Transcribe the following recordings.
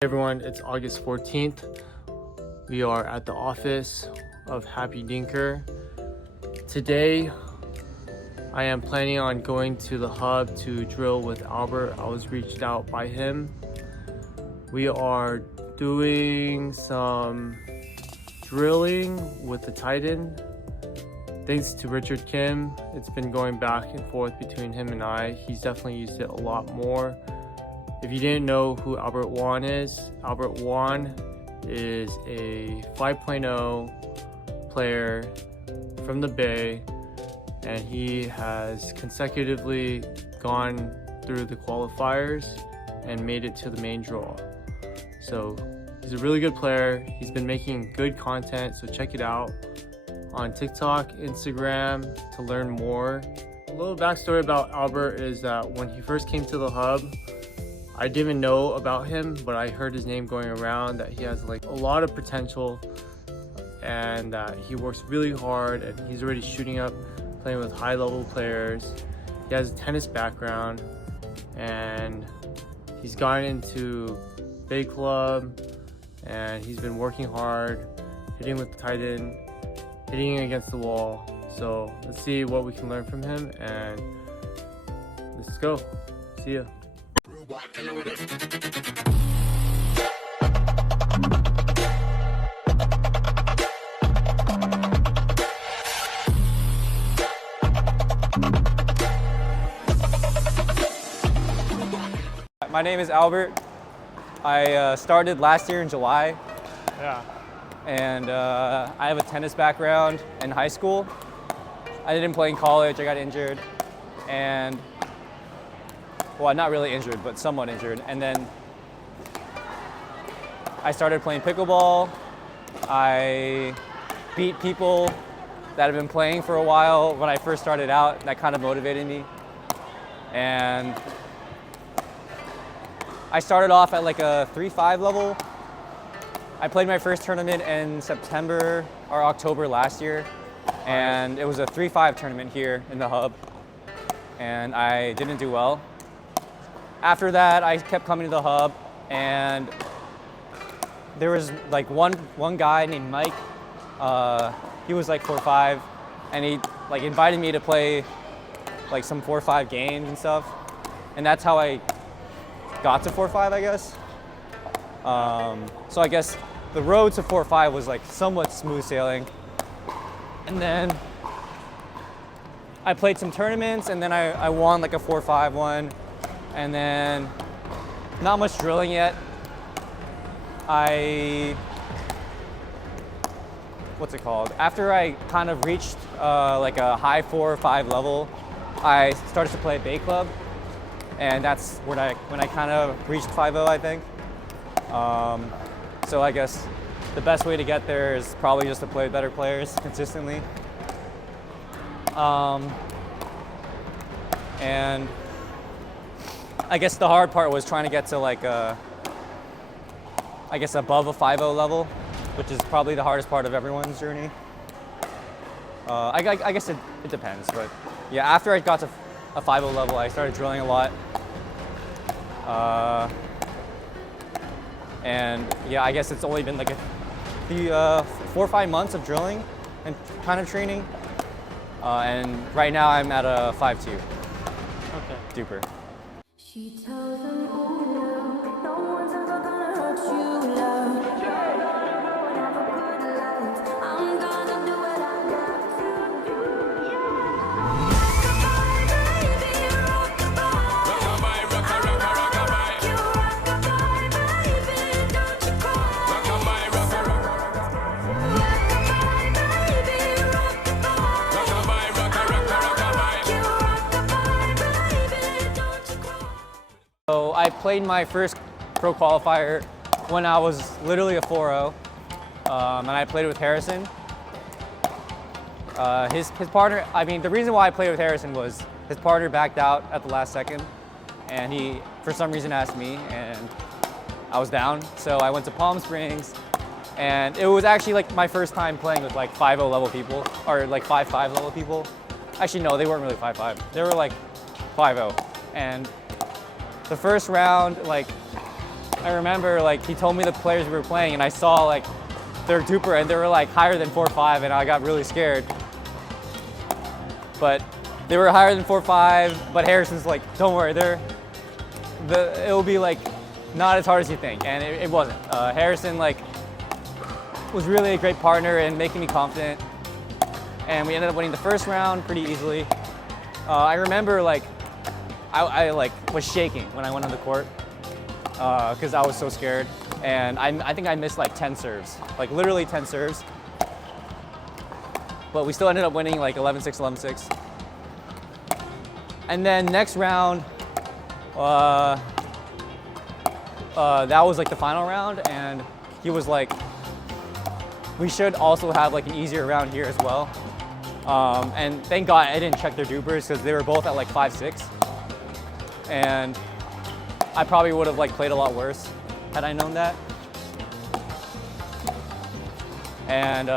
Hey everyone, it's August 14th. We are at the office of HappyDinker. Today, I am planning on going to the hub to drill with Albert. I was reached out by him. We are doing some drilling with the Titan. Thanks to Richard Kim, it's been going back and forth between him and I. He's definitely used it a lot more. If you didn't know who Albert Wan is, Albert Wan is a 5.0 player from the Bay, and he has consecutively gone through the qualifiers and made it to the main draw. So he's a really good player. He's been making good content, so check it out on TikTok, Instagram to learn more. A little backstory about Albert is that when he first came to the hub, I didn't even know about him, but I heard his name going around that he has like a lot of potential and that he works really hard and he's already shooting up, playing with high-level players. He has a tennis background and he's gotten into Bay Club and he's been working hard, hitting with the Titan, hitting against the wall. So let's see what we can learn from him and let's go. See ya. My name is Albert. I started last year in July. Yeah. And I have a tennis background in high school. I didn't play in college, I got injured. And well, not really injured, but somewhat injured. And then I started playing pickleball. I beat people that have been playing for a while when I first started out. That kind of motivated me. And I started off at like a 3-5 level. I played my first tournament in September or October last year. And it was a 3-5 tournament here in the hub. And I didn't do well. After that, I kept coming to the hub, and there was like one guy named Mike. He was like 4-5, and he like invited me to play like some 4-5 games and stuff, and that's how I got to 4-5, I guess. So I guess the road to 4-5 was like somewhat smooth sailing, and then I played some tournaments, and then I won like a 4-5 one. And then, not much drilling yet. What's it called? After I kind of reached like a high 4 or 5 level, I started to play Bay Club. And that's when I kind of reached 5.0, I think. So I guess the best way to get there is probably just to play better players consistently. And I guess the hard part was trying to get to like I guess above a 5.0 level, which is probably the hardest part of everyone's journey. I guess it depends, but yeah, after I got to a 5.0 level, I started drilling a lot. And yeah, I guess it's only been like the 4 or 5 months of drilling and kind of training. And right now I'm at a 5.2. Okay. DUPR. She tells them, ooh, love, no one's ever gonna hurt you, love. Have a good life. I'm gonna do what I got to do. Rock-a-bye, baby, rock-a-bye. Rock-a-bye, rock-a-rock-a-rock-a-bye. You rock-a-bye, baby, don't you cry. Rock-a-bye, rock-a-rock. Rock-a-bye, baby, rock-a-bye. Rock-a-bye, rock-a-rock-a-rock-a-bye. You rock-a-bye, baby, don't you cry. So I played my first pro qualifier when I was literally a 4.0, and I played with Harrison. His partner, I mean, the reason why I played with Harrison was his partner backed out at the last second, and he, for some reason, asked me, and I was down. So I went to Palm Springs, and it was actually like my first time playing with like 5.0 level people, or like 5.5 level people. Actually, no, they weren't really 5.5. They were like 5.0, and the first round, like I remember like he told me the players we were playing, and I saw like their DUPR, and they were like higher than 4.5, and I got really scared. But they were higher than 4.5. But Harrison's like, don't worry, it will be like not as hard as you think, and it wasn't. Harrison like was really a great partner in making me confident, and we ended up winning the first round pretty easily. I remember like I like was shaking when I went on the court because I was so scared, and I think I missed like 10 serves, like literally 10 serves. But we still ended up winning like 11-6, 11-6. And then next round, that was like the final round, and he was like, we should also have like an easier round here as well. And thank God I didn't check their DUPRs because they were both at like 5.6. And I probably would have like played a lot worse had I known that. And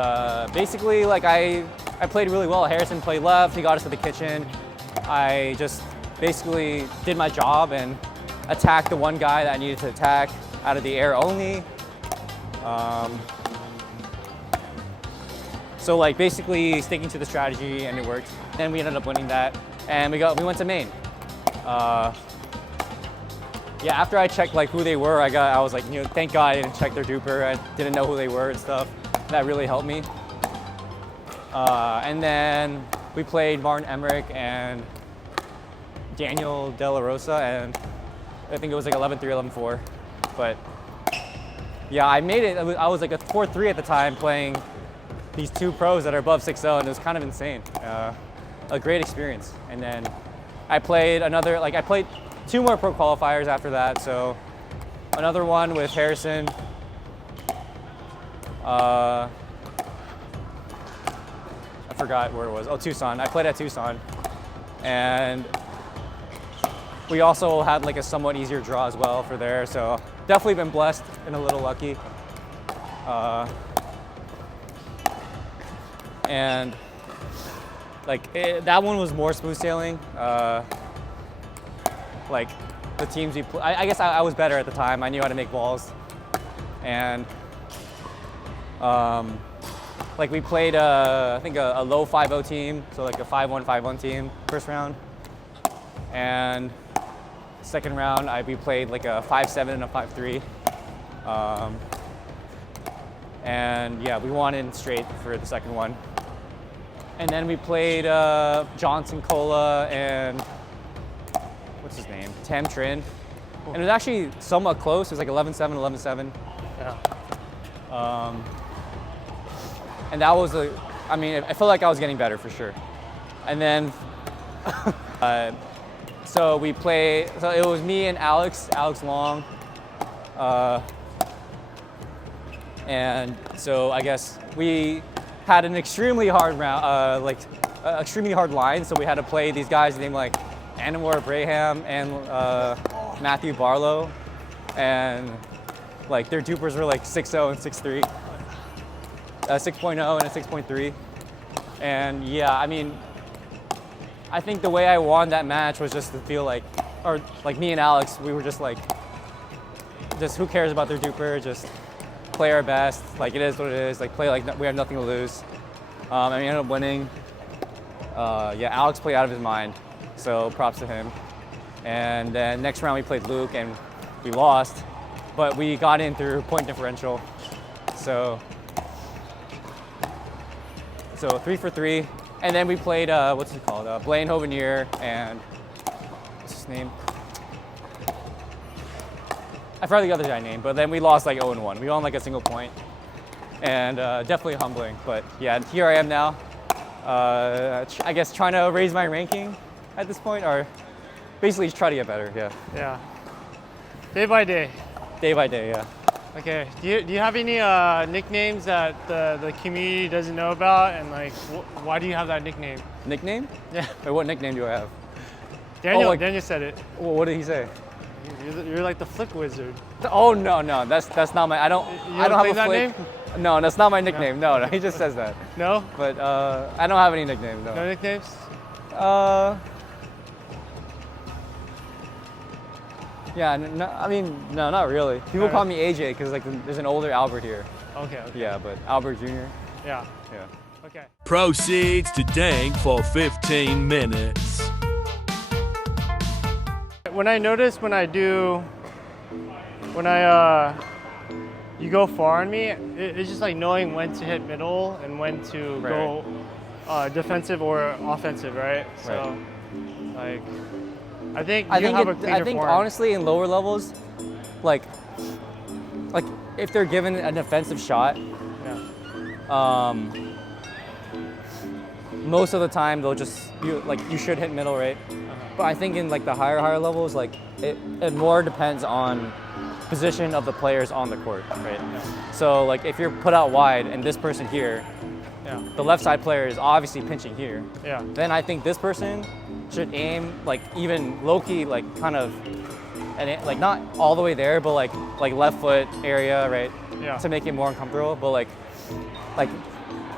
basically like I played really well. Harrison played left, he got us to the kitchen. I just basically did my job and attacked the one guy that I needed to attack out of the air only. So like basically sticking to the strategy, and it worked. Then we ended up winning that, and we went to Maine. Yeah, after I checked like who they were, I was like, you know, thank God I didn't check their DUPR. I didn't know who they were and stuff. That really helped me. And then we played Martin Emmerich and Daniel De La Rosa, and I think it was like 11-3, 11-4. But yeah, I made it. I was like a 4-3 at the time, playing these two pros that are above 6-0, and it was kind of insane. A great experience. And then I played I played 2 more pro qualifiers after that. So another one with Harrison. I forgot where it was. Oh, Tucson. I played at Tucson. And we also had like a somewhat easier draw as well for there. So definitely been blessed and a little lucky. And like that one was more smooth sailing. Like the teams we play, I guess I was better at the time. I knew how to make balls, and like we played I think a low 5-0 team, so like a 5-1, 5-1 team first round, and second round we played like a 5-7 and a 5-3. And yeah, we won in straight for the second one. And then we played Johnson Cola and what's his name? Tam Trin. And it was actually somewhat close. It was like 11-7, 11-7. Yeah. And that was I mean, I felt like I was getting better for sure. And then, so we played, so it was me and Alex Long. And so I guess we had an extremely hard round, extremely hard line. So we had to play these guys named like Anamor Braham and Matthew Barlow, and like their DUPRs were like 6-0 and 6-3, 6.0 and a 6.3. And yeah, I mean, I think the way I won that match was just to feel like, or like me and Alex, we were just like, just who cares about their DUPR, just play our best, like it is what it is, like play like we have nothing to lose. And we ended up winning. Yeah, Alex played out of his mind, so props to him. And then next round we played Luke and we lost, but we got in through point differential. So 3 for 3. And then we played, what's it called? Blaine Hovenier and, what's his name? I forgot the other guy name, but then we lost like 0-1. We won like a single point, and definitely humbling. But yeah, here I am now. I guess trying to raise my ranking at this point, or basically just try to get better. Yeah. Yeah. Day by day. Day by day. Yeah. Okay. Do you have any nicknames that the community doesn't know about, and like why do you have that nickname? Nickname? Yeah. Or what nickname do I have? Daniel. Daniel said it. Well, what did he say? You're like the flick wizard. Oh no, that's not my. I don't have a that flick. name? No, that's not my nickname. No, he just says that. No. But I don't have any nickname. No. No nicknames. Yeah, no, I mean, no, not really. People call me AJ because like there's an older Albert here. Okay. Okay. Yeah, but Albert Jr. Yeah. Yeah. Okay. Proceeds to dink for 15 minutes. When I notice you go far on me, it's just like knowing when to hit middle and when to go defensive or offensive, right? So, like, I think you have a cleaner I think form. honestly in lower levels, like if they're given an offensive shot, most of the time they'll just you should hit middle, right? But I think in like the higher levels, like it more depends on position of the players on the court, right? So like if you're put out wide and this person here, the left side player is obviously pinching here. Then I think this person should aim like even low key, like kind of, and like not all the way there, but like left foot area, right? To make it more uncomfortable. But like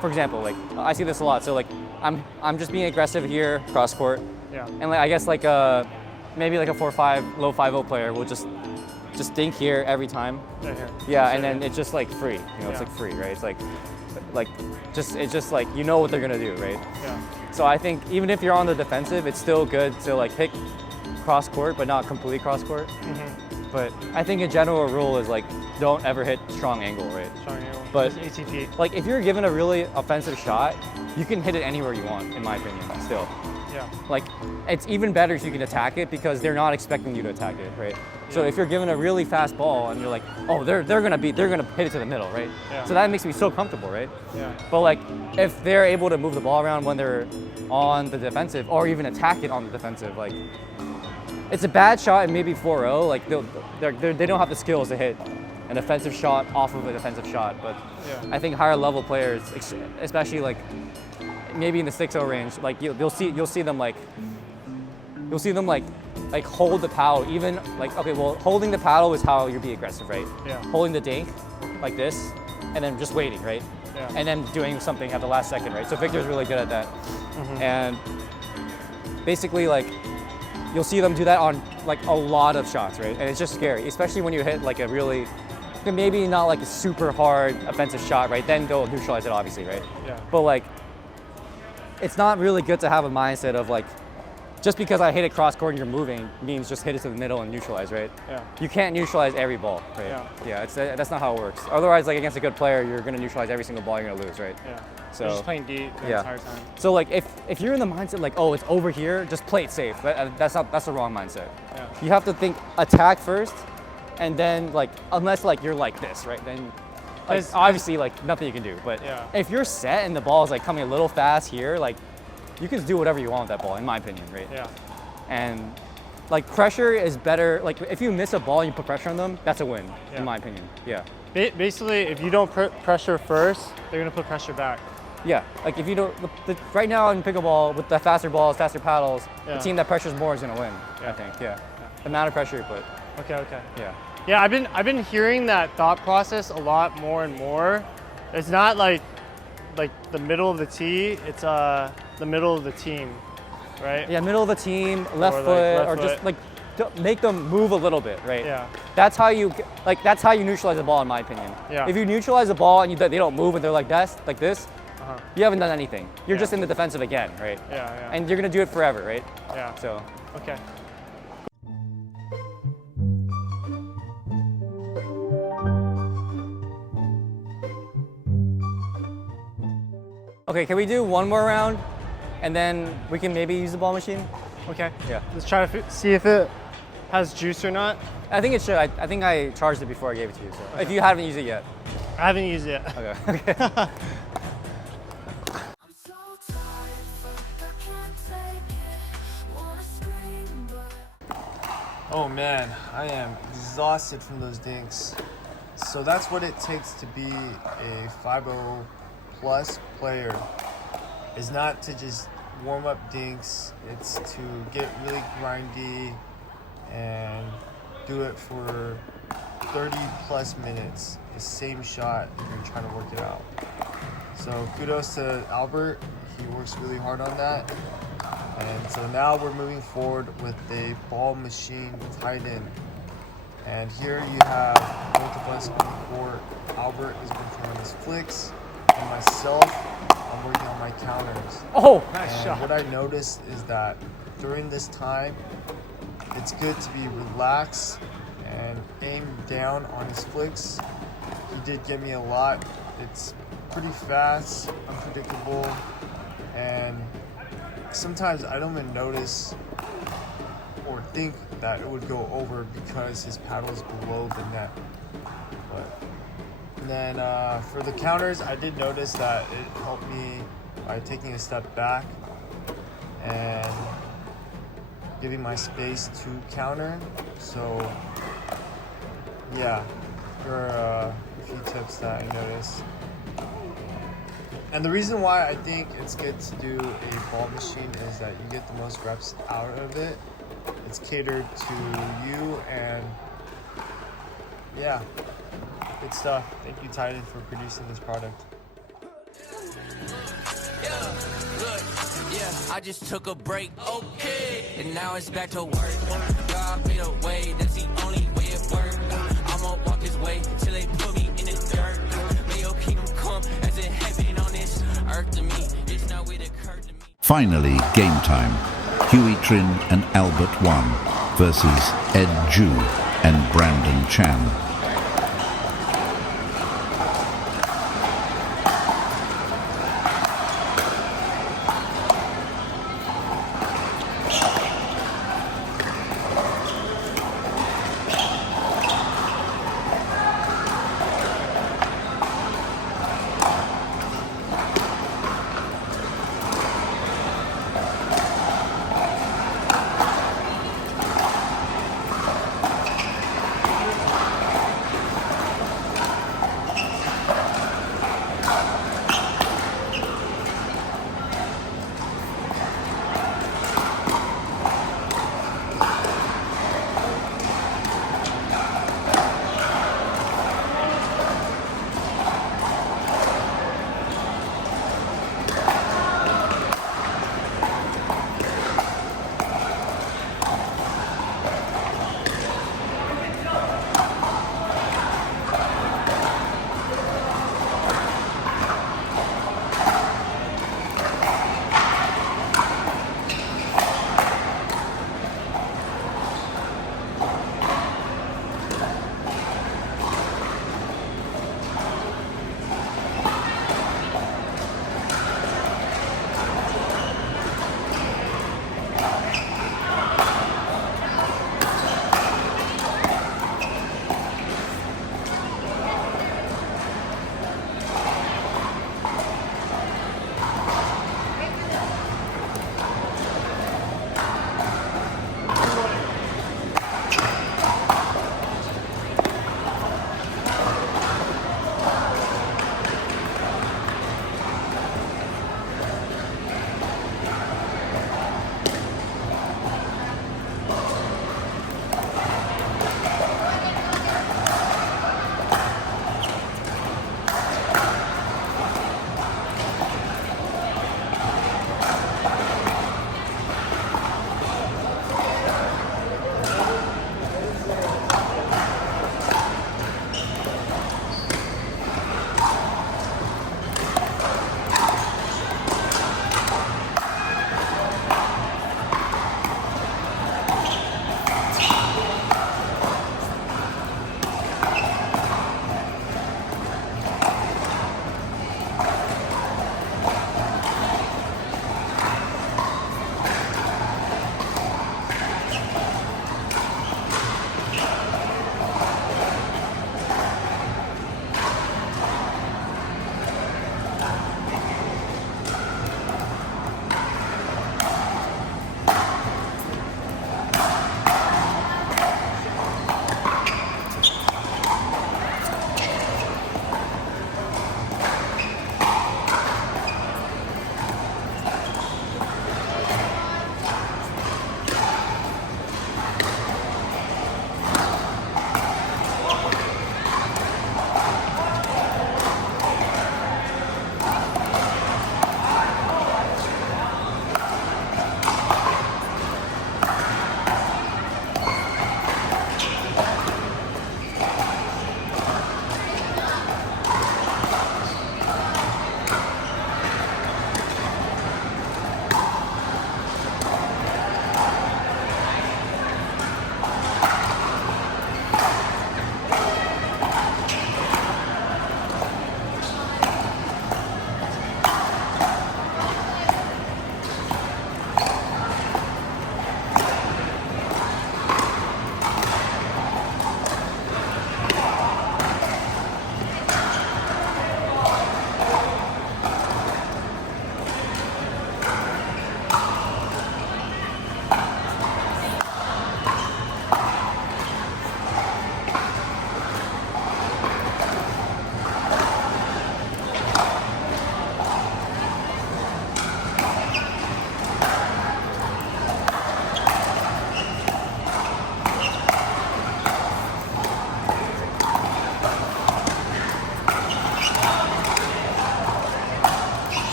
for example, like I see this a lot. So like I'm just being aggressive here cross court. And like I guess like maybe like a 4-5 low 5-0 player will just dink here every time. And then it's just like free. You know, it's like free, right? It's like it's just like you know what they're gonna do, right? So I think even if you're on the defensive, it's still good to like hit cross court, but not completely cross court. But I think a general rule is like don't ever hit strong angle, right? Strong angle. But just ATP. like if you're given a really offensive shot, you can hit it anywhere you want, in my opinion. Still. Like it's even better if you can attack it because they're not expecting you to attack it, right? So if you're given a really fast ball and you're like, oh, they're gonna hit it to the middle, right? So that makes me so comfortable, right? But like if they're able to move the ball around when they're on the defensive or even attack it on the defensive, like it's a bad shot and maybe 4-0, like they don't have the skills to hit an offensive shot off of a defensive shot. But I think higher level players, especially like maybe in the 6-0 range, like you'll see them like hold the paddle, even like, okay, well, holding the paddle is how you be aggressive, right? Holding the dink like this and then just waiting, right? And then doing something at the last second, right? So Victor's really good at that. And basically like you'll see them do that on like a lot of shots, right? And it's just scary, especially when you hit like a really, maybe not like a super hard offensive shot, right? Then they'll neutralize it, obviously, right? But like, it's not really good to have a mindset of like, just because I hit it cross court and you're moving means just hit it to the middle and neutralize, right? You can't neutralize every ball, right? That's not how it works. Otherwise, like against a good player, you're gonna neutralize every single ball, you're gonna lose, right? So you're just playing deep the entire time. So like if you're in the mindset like, oh, it's over here, just play it safe. That's the wrong mindset. You have to think attack first, and then like unless like you're like this, right? Then like, obviously like nothing you can do. But if you're set and the ball is like coming a little fast here, like you can do whatever you want with that ball, in my opinion, right? And like pressure is better. Like if you miss a ball and you put pressure on them, that's a win, in my opinion. Basically, if you don't pressure first, they're gonna put pressure back. Like if you don't, right now in pickleball with the faster balls, faster paddles, the team that pressures more is gonna win. I think. The amount of pressure you put. Okay. Yeah, I've been hearing that thought process a lot more and more. It's not like the middle of the tee. It's the middle of the team, right? Middle of the team, left foot, or just like make them move a little bit, right? That's how you neutralize the ball, in my opinion. If you neutralize the ball and they don't move and they're like this, you haven't done anything. You're just in the defensive again, right? And you're gonna do it forever, right? So. Okay. Okay, can we do one more round, and then we can maybe use the ball machine? Okay. Let's try to see if it has juice or not. I think it should. I think I charged it before I gave it to you. So if you haven't used it yet. I haven't used it yet. Okay. Oh man, I am exhausted from those dinks. So that's what it takes to be a 5-0 plus player, is not to just warm up dinks, it's to get really grindy and do it for 30 plus minutes, the same shot if you're trying to work it out. So kudos to Albert, he works really hard on that. And so now we're moving forward with a ball machine tight end. And here you have both of us on the court. Albert is working on his flicks, and myself, I'm working on my counters. Oh, Nice shot. What I noticed is that during this time, it's good to be relaxed and aim down on his flicks. He did give me a lot. It's pretty fast, unpredictable, and sometimes I don't even notice or think that it would go over because his paddle is below the net. And then for the counters, I did notice that it helped me by taking a step back and giving my space to counter. So yeah, there are a few tips that I noticed. And the reason why I think it's good to do a ball machine is that you get the most reps out of it. It's catered to you, and yeah, good stuff. Thank you, Titan, for producing this product. I just took a break, okay, and now it's back to work. God made a way, that's the only way it works. I'ma walk this way till they put me in the dirt. May your kingdom come as in heaven on this earth to me. It's not with a curtain to me. Finally, game time. Huey Trin and Albert Wan versus Ed Ju and Brandon Chan.